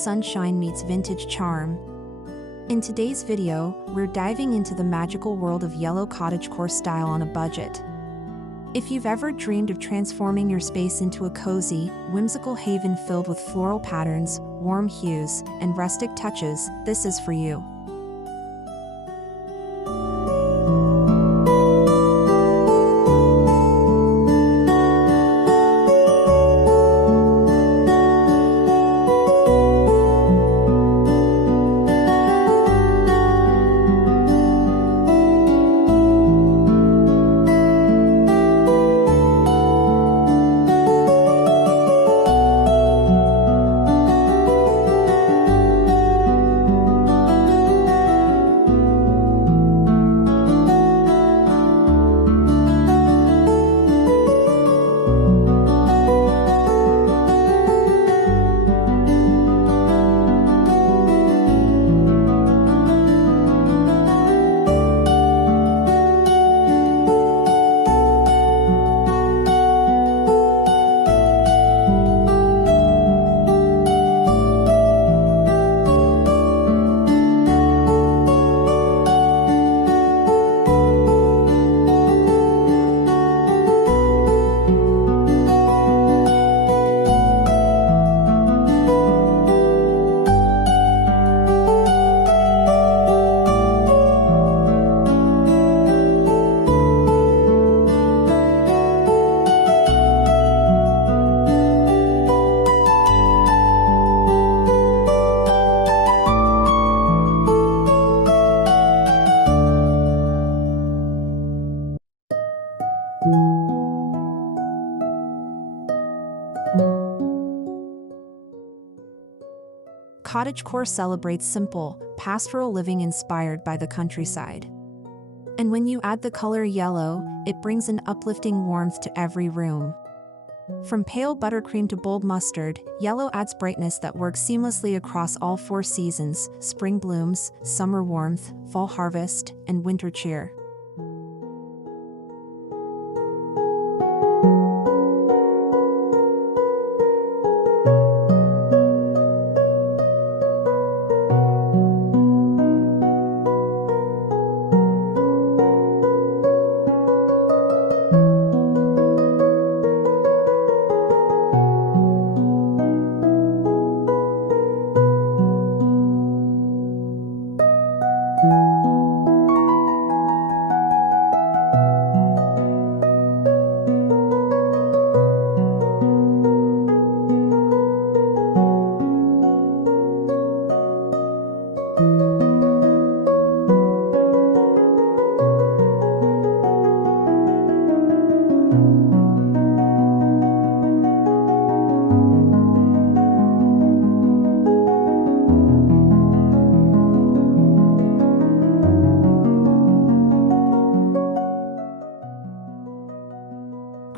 sunshine meets vintage charm. In today's video, we're diving into the magical world of Yellow Cottagecore Style on a budget. If you've ever dreamed of transforming your space into a cozy, whimsical haven filled with floral patterns, warm hues, and rustic touches, this is for you. Cottagecore celebrates simple, pastoral living inspired by the countryside. And when you add the color yellow, it brings an uplifting warmth to every room. From pale buttercream to bold mustard, yellow adds brightness that works seamlessly across all four seasons: spring blooms, summer warmth, fall harvest, and winter cheer.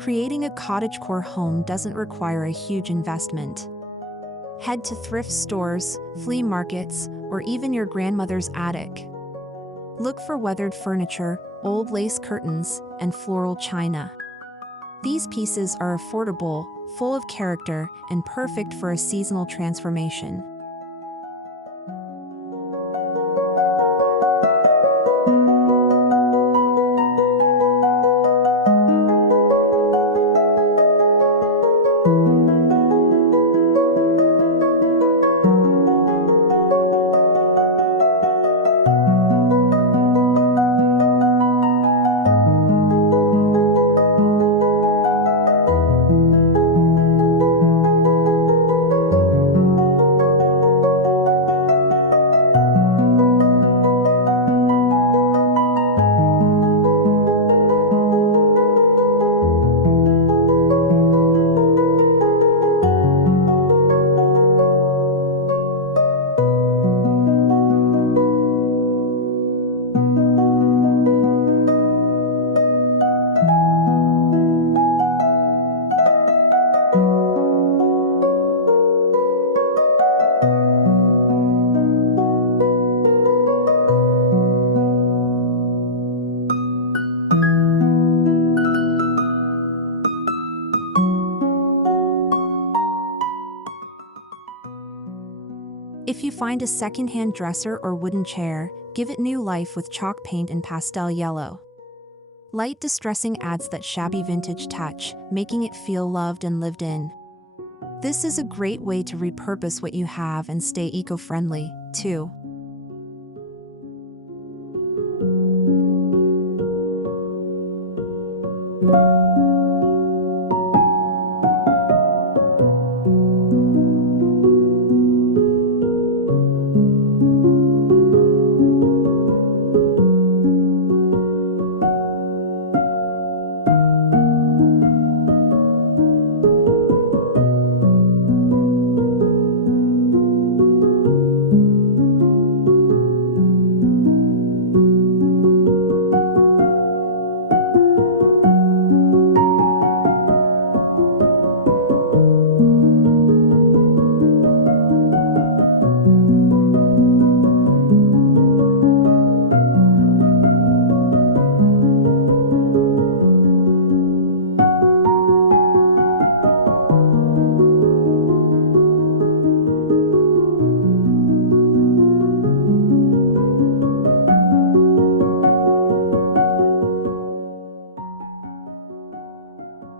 Creating a cottagecore home doesn't require a huge investment. Head to thrift stores, flea markets, or even your grandmother's attic. Look for weathered furniture, old lace curtains, and floral china. These pieces are affordable, full of character, and perfect for a seasonal transformation. Find a secondhand dresser or wooden chair, give it new life with chalk paint and pastel yellow. Light distressing adds that shabby vintage touch, making it feel loved and lived in. This is a great way to repurpose what you have and stay eco-friendly, too.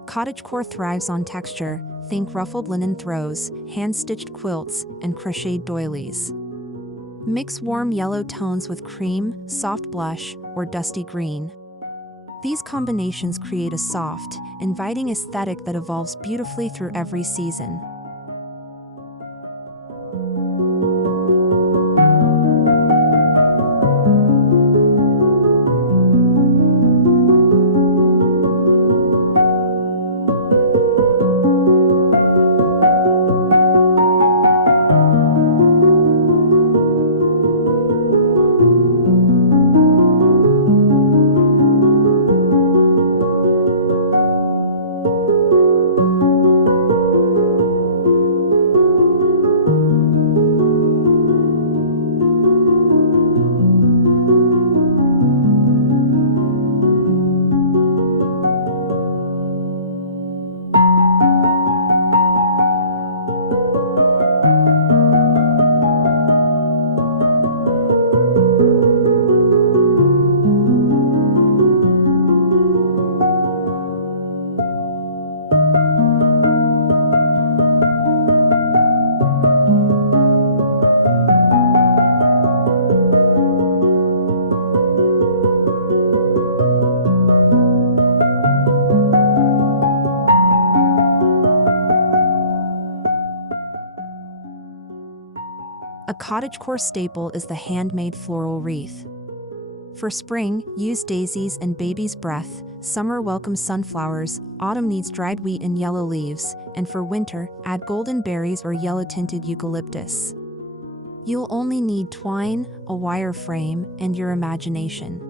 Cottagecore thrives on texture, think ruffled linen throws, hand-stitched quilts, and crocheted doilies. Mix warm yellow tones with cream, soft blush, or dusty green. These combinations create a soft, inviting aesthetic that evolves beautifully through every season. A cottagecore staple is the handmade floral wreath. For spring, use daisies and baby's breath, summer welcomes sunflowers, autumn needs dried wheat and yellow leaves, and for winter, add golden berries or yellow-tinted eucalyptus. You'll only need twine, a wire frame, and your imagination.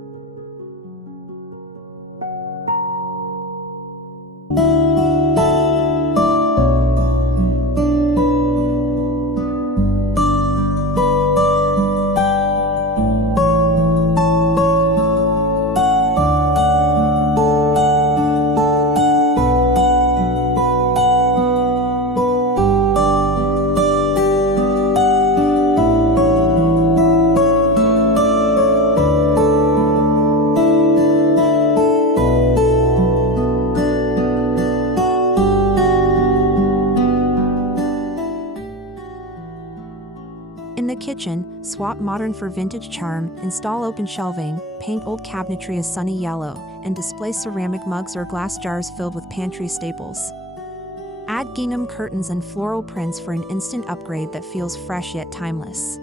In the kitchen, swap modern for vintage charm, install open shelving, paint old cabinetry a sunny yellow, and display ceramic mugs or glass jars filled with pantry staples. Add gingham curtains and floral prints for an instant upgrade that feels fresh yet timeless.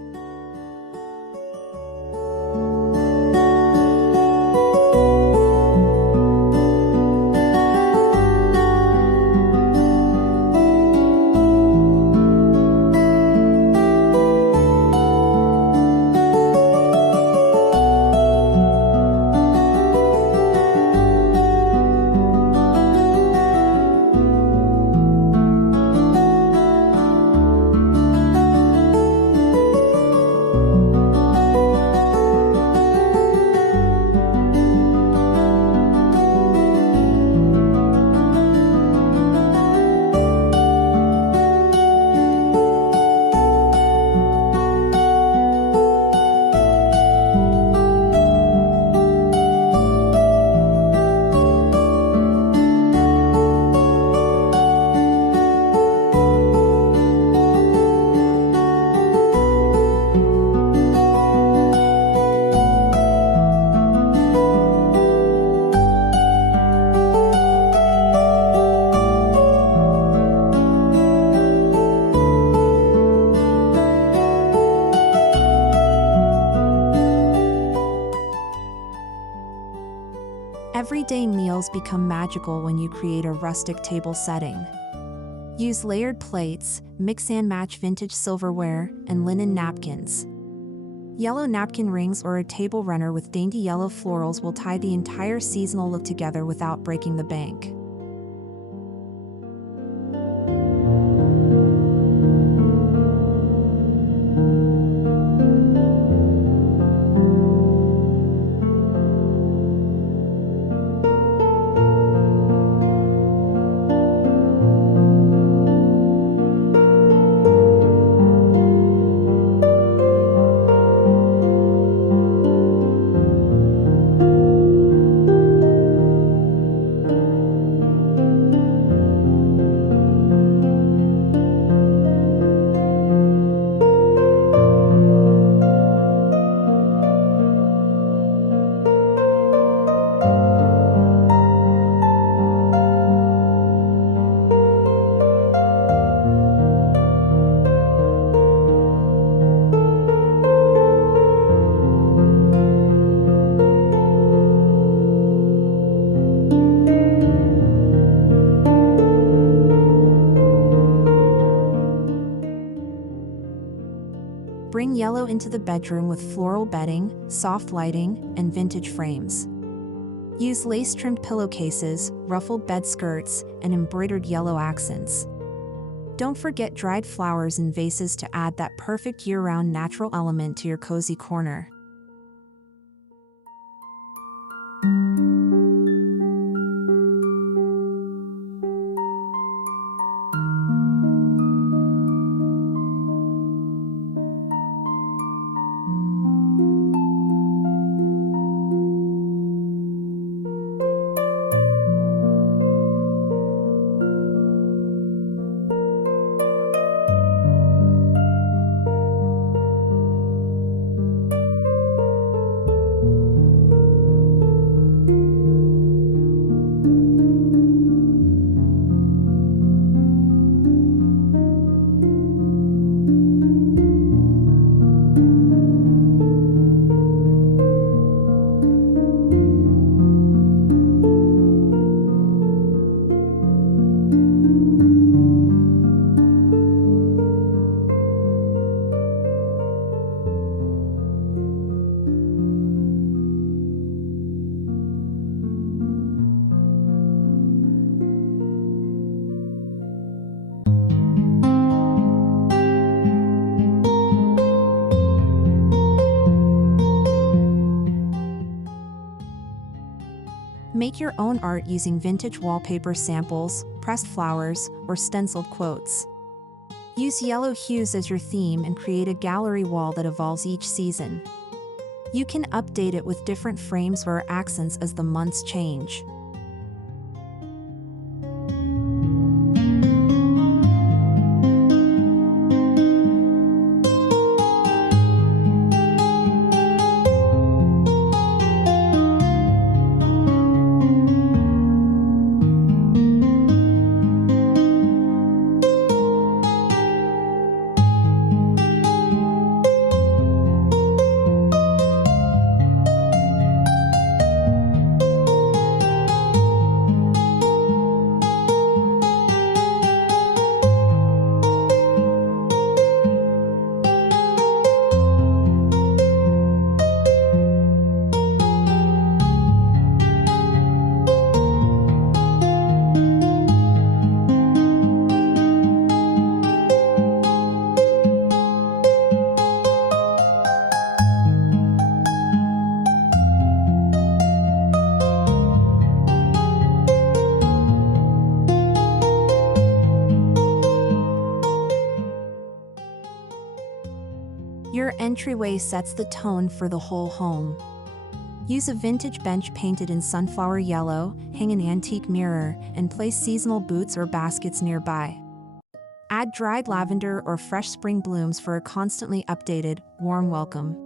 Everyday meals become magical when you create a rustic table setting. Use layered plates, mix and match vintage silverware, and linen napkins. Yellow napkin rings or a table runner with dainty yellow florals will tie the entire seasonal look together without breaking the bank. Bring yellow into the bedroom with floral bedding, soft lighting, and vintage frames. Use lace-trimmed pillowcases, ruffled bed skirts, and embroidered yellow accents. Don't forget dried flowers in vases to add that perfect year-round natural element to your cozy corner. Make your own art using vintage wallpaper samples, pressed flowers, or stenciled quotes. Use yellow hues as your theme and create a gallery wall that evolves each season. You can update it with different frames or accents as the months change. Your entryway sets the tone for the whole home. Use a vintage bench painted in sunflower yellow, hang an antique mirror, and place seasonal boots or baskets nearby. Add dried lavender or fresh spring blooms for a constantly updated, warm welcome.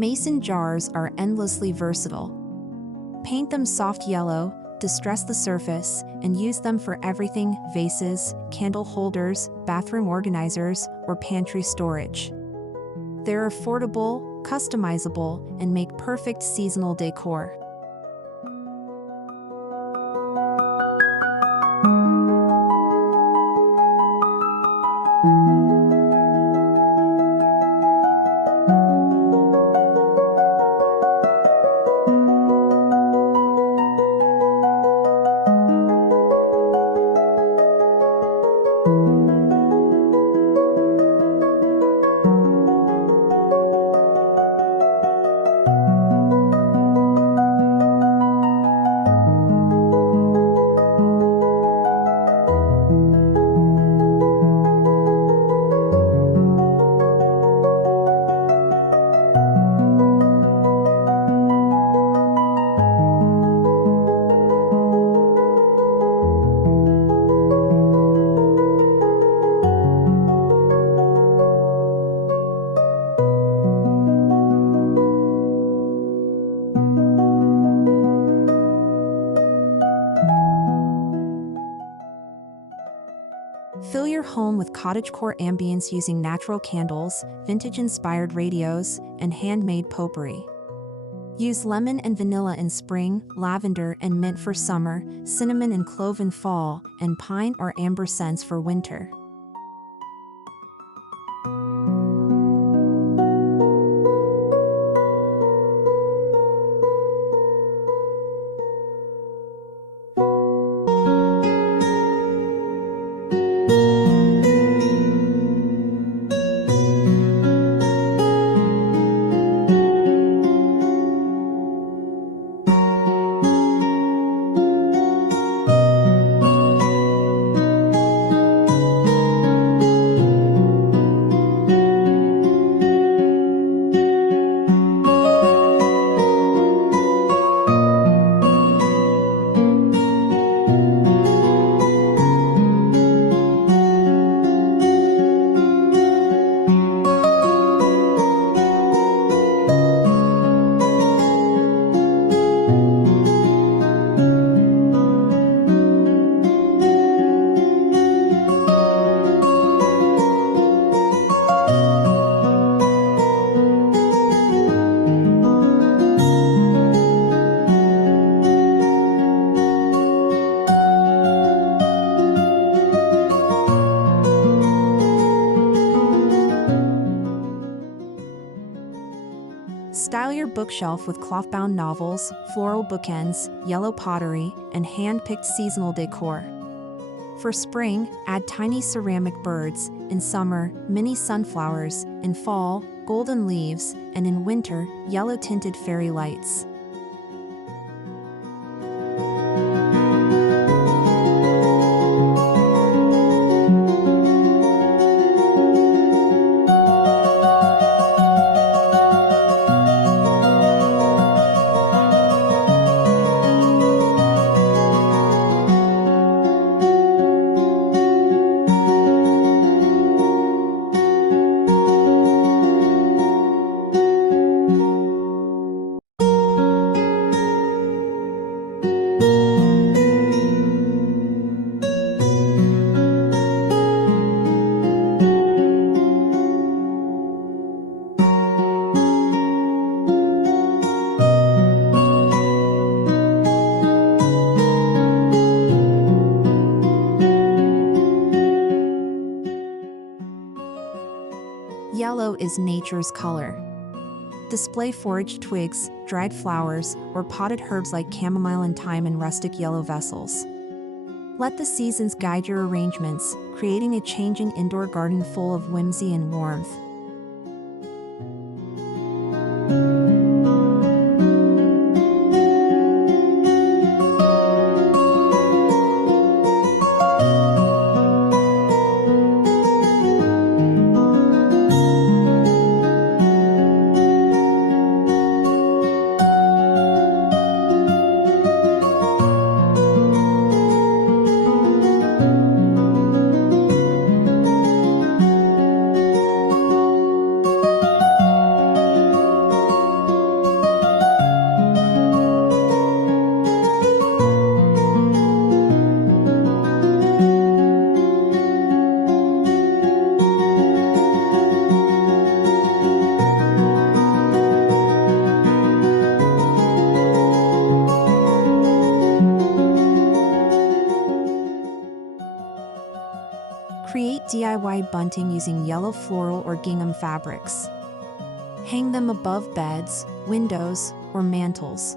Mason jars are endlessly versatile. Paint them soft yellow, distress the surface, and use them for everything: vases, candle holders, bathroom organizers, or pantry storage. They're affordable, customizable, and make perfect seasonal decor. Fill your home with cottagecore ambience using natural candles, vintage-inspired radios, and handmade potpourri. Use lemon and vanilla in spring, lavender and mint for summer, cinnamon and clove in fall, and pine or amber scents for winter. Style your bookshelf with cloth-bound novels, floral bookends, yellow pottery, and hand-picked seasonal decor. For spring, add tiny ceramic birds; in summer, mini sunflowers; in fall, golden leaves; and in winter, yellow-tinted fairy lights. Yellow is nature's color. Display foraged twigs, dried flowers, or potted herbs like chamomile and thyme in rustic yellow vessels. Let the seasons guide your arrangements, creating a changing indoor garden full of whimsy and warmth. DIY bunting using yellow floral or gingham fabrics. Hang them above beds, windows, or mantles.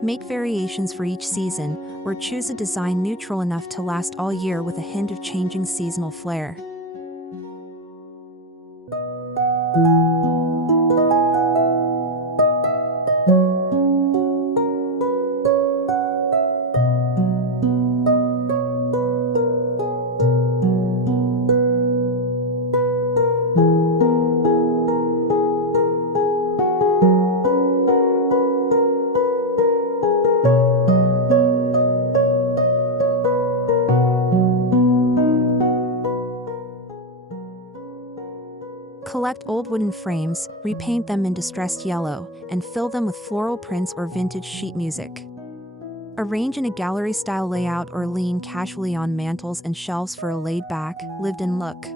Make variations for each season, or choose a design neutral enough to last all year with a hint of changing seasonal flair. Collect old wooden frames, repaint them in distressed yellow, and fill them with floral prints or vintage sheet music. Arrange in a gallery-style layout or lean casually on mantels and shelves for a laid-back, lived-in look.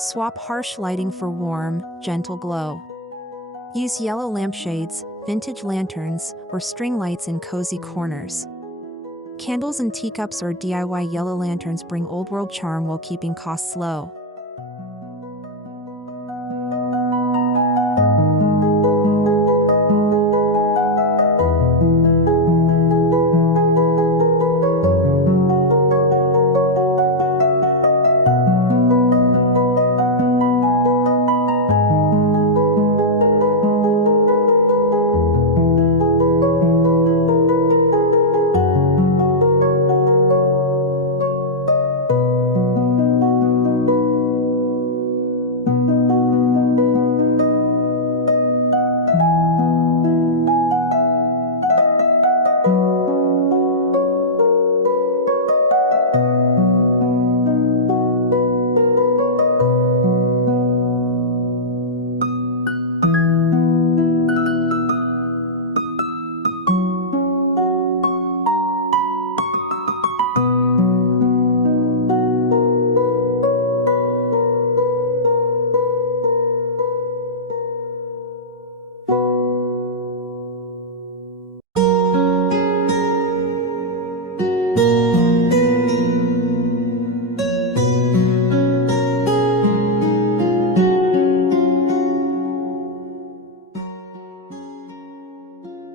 Swap harsh lighting for warm, gentle glow. Use yellow lampshades, vintage lanterns, or string lights in cozy corners. Candles and teacups or DIY yellow lanterns bring old-world charm while keeping costs low.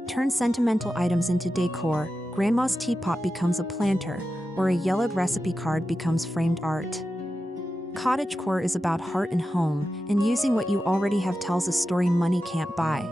Turn sentimental items into decor. Grandma's teapot becomes a planter, or a yellowed recipe card becomes framed art. Cottagecore is about heart and home, and using what you already have tells a story money can't buy.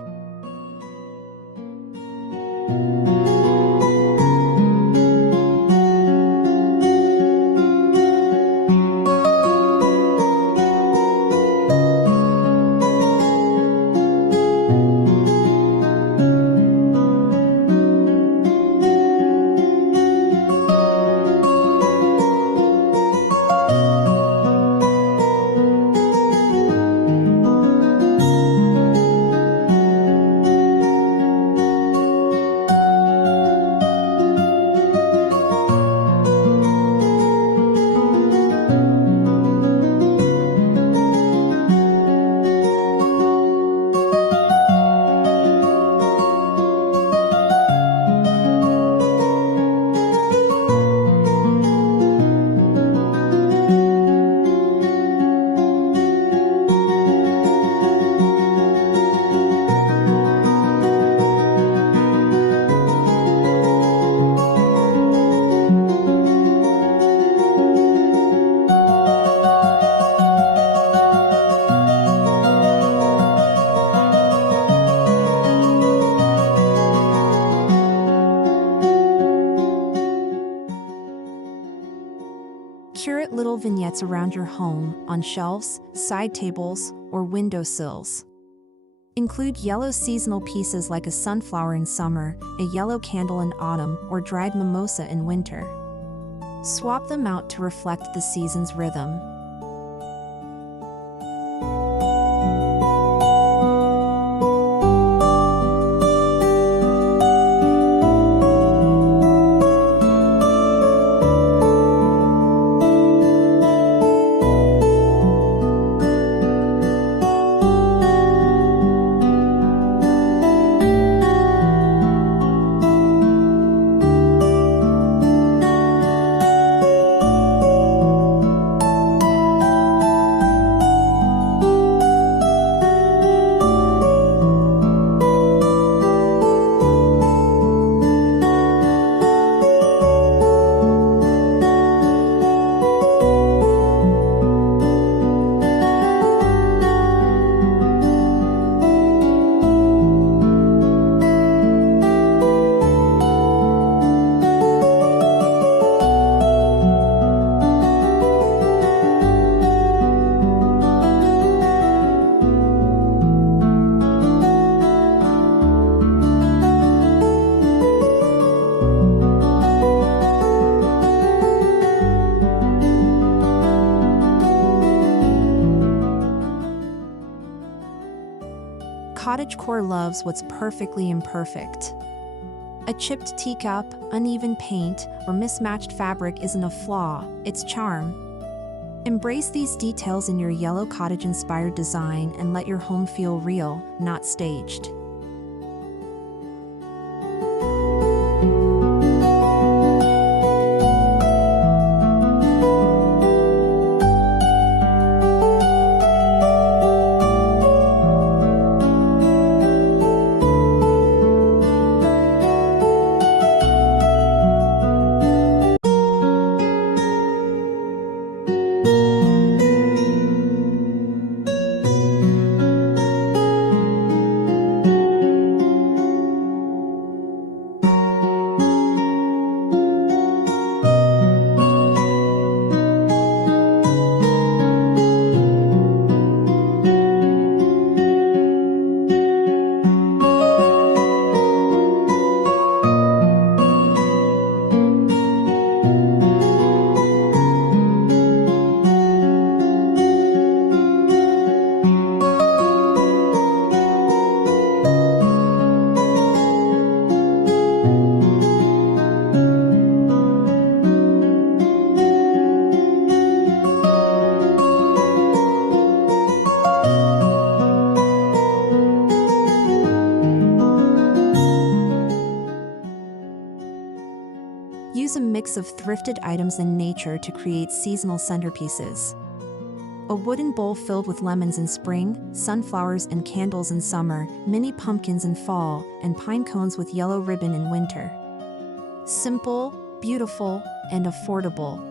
vignettes around your home, on shelves, side tables, or windowsills. Include yellow seasonal pieces like a sunflower in summer, a yellow candle in autumn, or dried mimosa in winter. Swap them out to reflect the season's rhythm. Cottagecore loves what's perfectly imperfect. A chipped teacup, uneven paint, or mismatched fabric isn't a flaw, it's charm. Embrace these details in your yellow cottage-inspired design and let your home feel real, not staged. Use a mix of thrifted items in nature to create seasonal centerpieces. A wooden bowl filled with lemons in spring, sunflowers and candles in summer, mini pumpkins in fall, and pine cones with yellow ribbon in winter. Simple, beautiful, and affordable.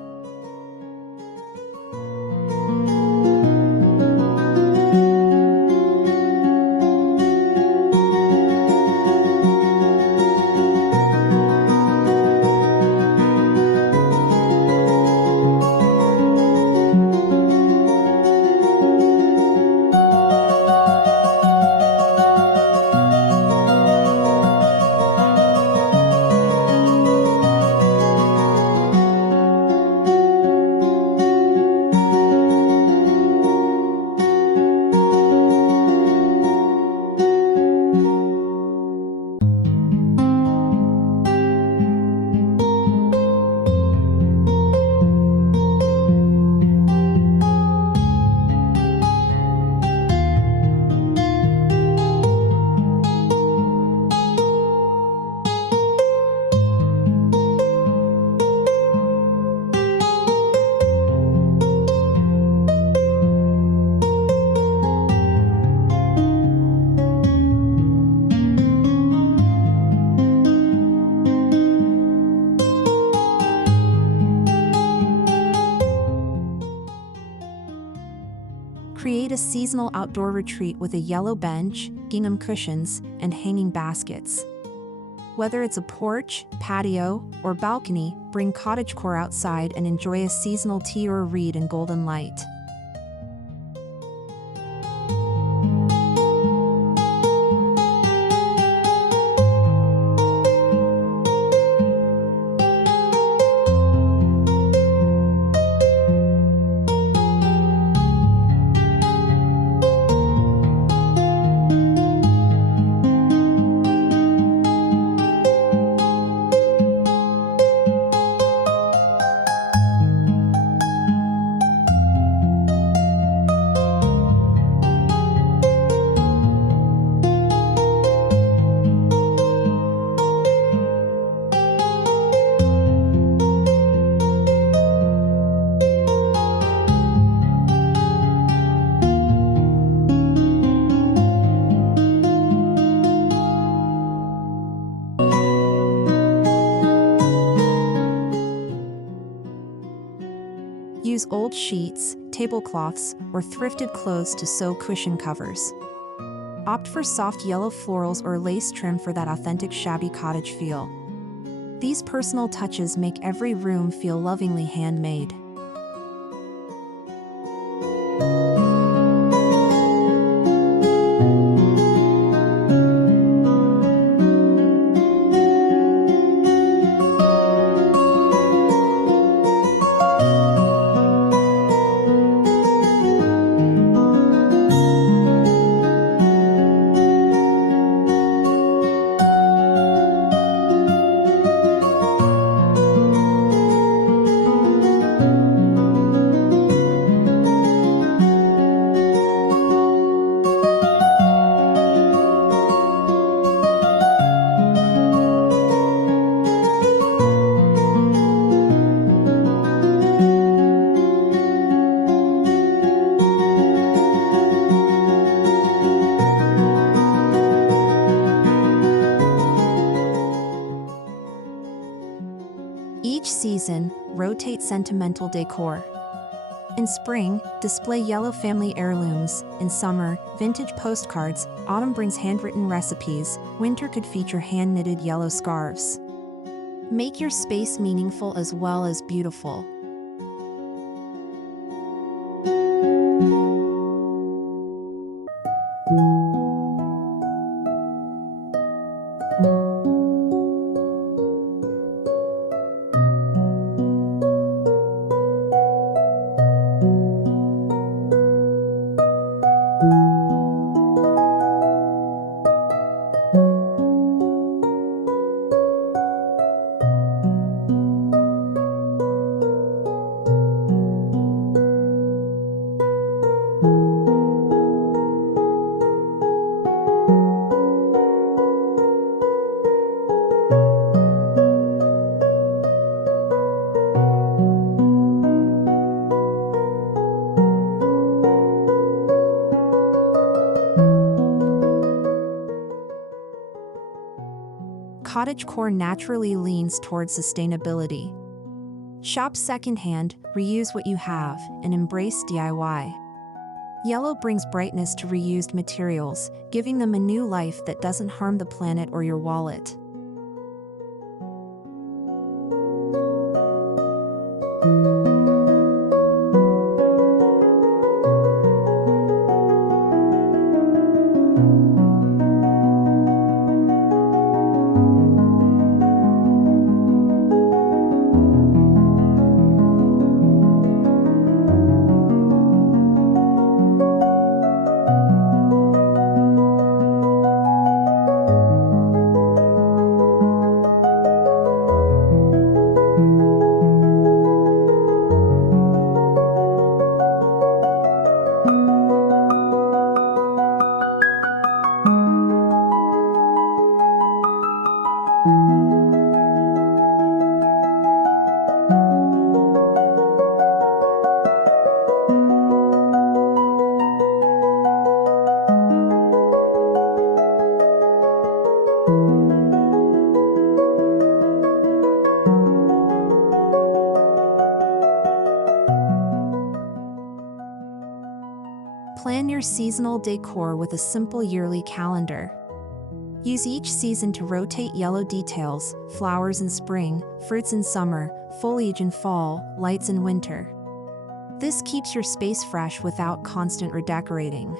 Create a seasonal outdoor retreat with a yellow bench, gingham cushions, and hanging baskets. Whether it's a porch, patio, or balcony, bring cottagecore outside and enjoy a seasonal tea or a read in golden light. Use old sheets, tablecloths, or thrifted clothes to sew cushion covers. Opt for soft yellow florals or lace trim for that authentic shabby cottage feel. These personal touches make every room feel lovingly handmade. Each season, rotate sentimental decor. In spring, display yellow family heirlooms. In summer, vintage postcards. Autumn brings handwritten recipes. Winter could feature hand-knitted yellow scarves. Make your space meaningful as well as beautiful. Cottagecore naturally leans towards sustainability. Shop secondhand, reuse what you have, and embrace DIY. Yellow brings brightness to reused materials, giving them a new life that doesn't harm the planet or your wallet. Plan your seasonal decor with a simple yearly calendar. Use each season to rotate yellow details, flowers in spring, fruits in summer, foliage in fall, lights in winter. This keeps your space fresh without constant redecorating.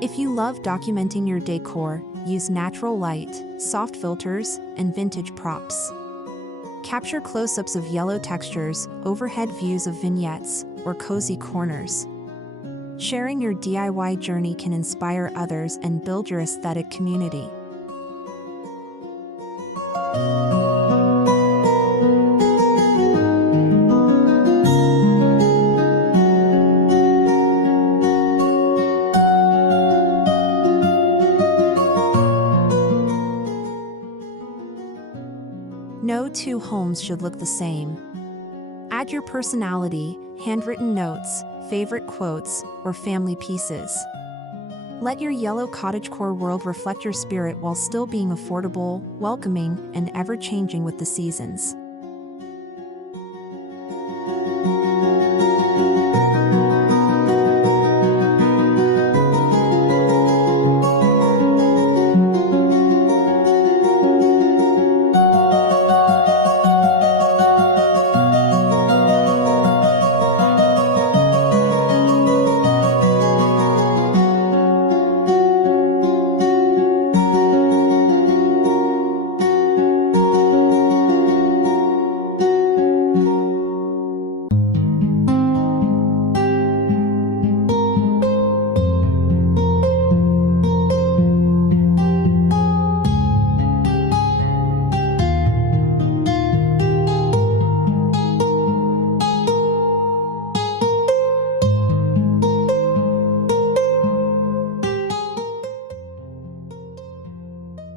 If you love documenting your decor, use natural light, soft filters, and vintage props. Capture close-ups of yellow textures, overhead views of vignettes, or cozy corners. Sharing your DIY journey can inspire others and build your aesthetic community. No two homes should look the same. Add your personality, handwritten notes, favorite quotes, or family pieces. Let your Yellow Cottagecore world reflect your spirit while still being affordable, welcoming, and ever-changing with the seasons.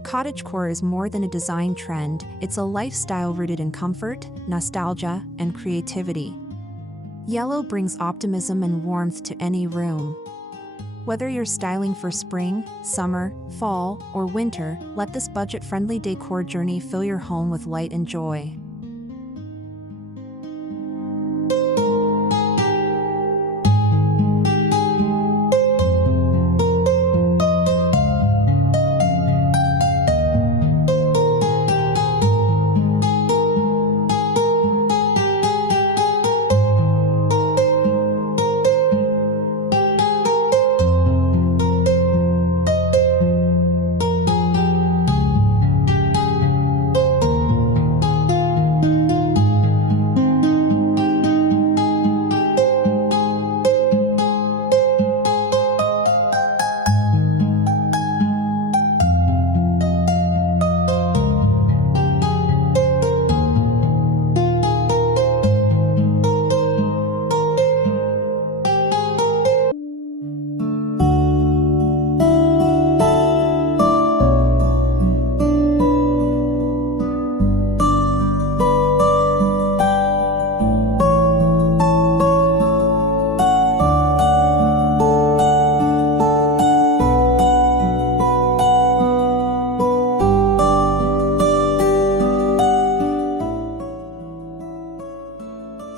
Cottagecore is more than a design trend, it's a lifestyle rooted in comfort, nostalgia, and creativity. Yellow brings optimism and warmth to any room. Whether you're styling for spring, summer, fall, or winter, let this budget-friendly decor journey fill your home with light and joy.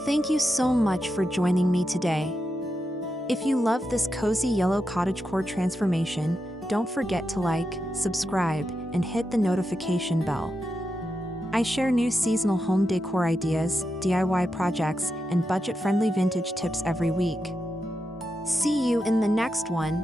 Thank you so much for joining me today. If you love this cozy Yellow Cottagecore transformation, don't forget to like, subscribe, and hit the notification bell. I share new seasonal home decor ideas, DIY projects, and budget-friendly vintage tips every week. See you in the next one.